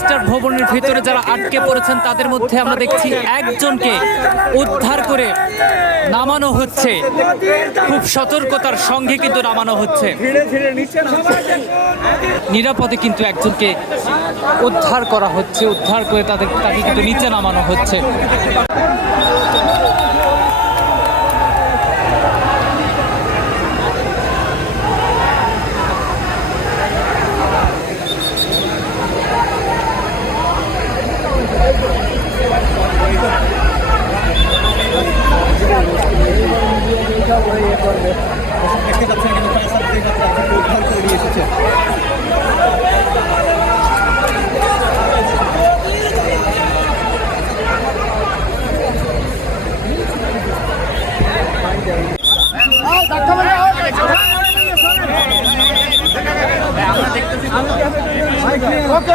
Star ভবনের ভিতরে যারা আটকে পড়েছেন তাদের মধ্যে আমরা দেখছি একজনকে উদ্ধার করে নামানো হচ্ছে, খুব সতর্কতার সঙ্গে কিন্তু নামানো হচ্ছে। নিরাপদে কিন্তু একজনকে উদ্ধার করা হচ্ছে, উদ্ধার করে তাকে কিন্তু নিচে নামানো হচ্ছে। ওকে